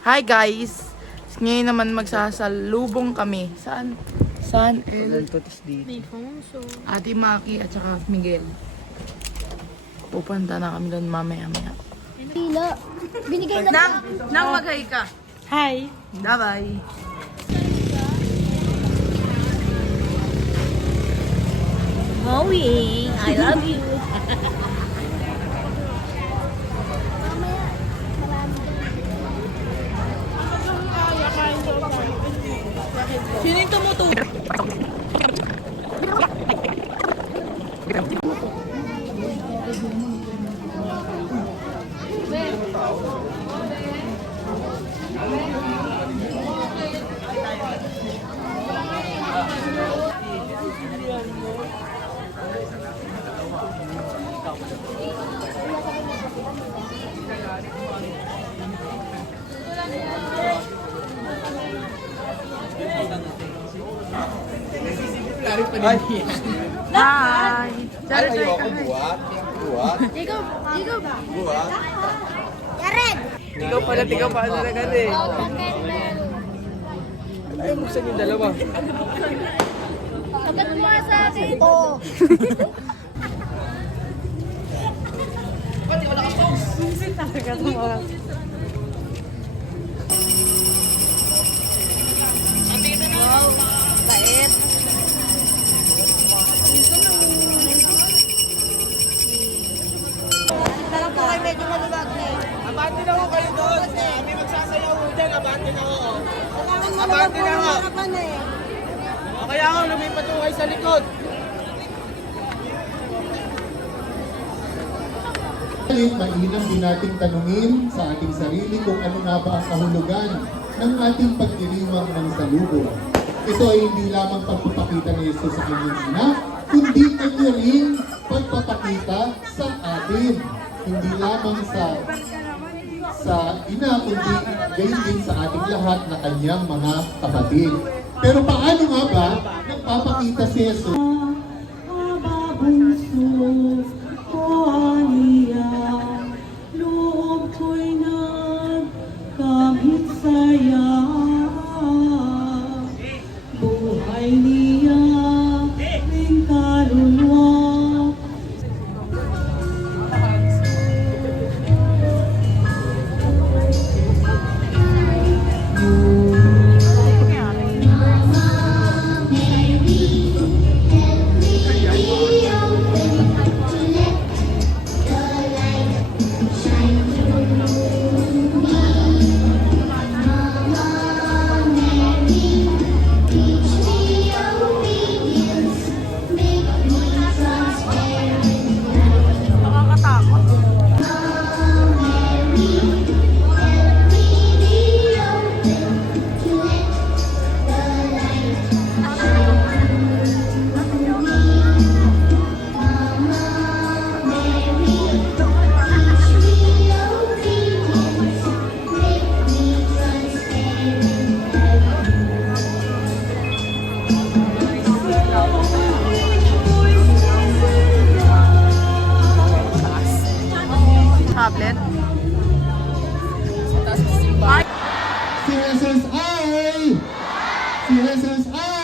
Hi guys! Ngayon naman magsasalubong kami. Saan? Saan? Ate Maki at saka Miguel. Pupunta na kami doon mamaya-maya. Pila. Binigay na. Nang mag-hi ka. Hi! Bye-bye! Howie, I love you. Sino yung tumutulog? Hi! Jared, Ayaw ako buhat. Buhat. Jacob. Buhat. Jared. Ikaw pala, ikaw pa talaga eh. Ay, buksan yung dalawa. Sabat mo nga sa akin. Oo. Talaga ito mga. Wow. Bait. Sarap po kayo medyo maluwag na eh. Abante na ho kayo doon. Kami magsasayaw ho dyan. Abante na ho. Kailangan Abante na ho. harapan eh. O kaya ako lumipat ho kayo sa likod. Mainam din nating tanungin sa ating sarili kung ano nga ba ang kahulugan ng ating pagdiriwang ng salubong. Ito ay hindi lamang pagpapakita ni Jesus sa kanyang ina, kundi kanya rin pagpapakita sa atin. Hindi lamang sa ina, kundi gayon din sa ating lahat na kanyang mga kapatid. Pero paano nga ba nagpapakita si Jesus? Tablet. Si Jesus ay! Si Jesus ay!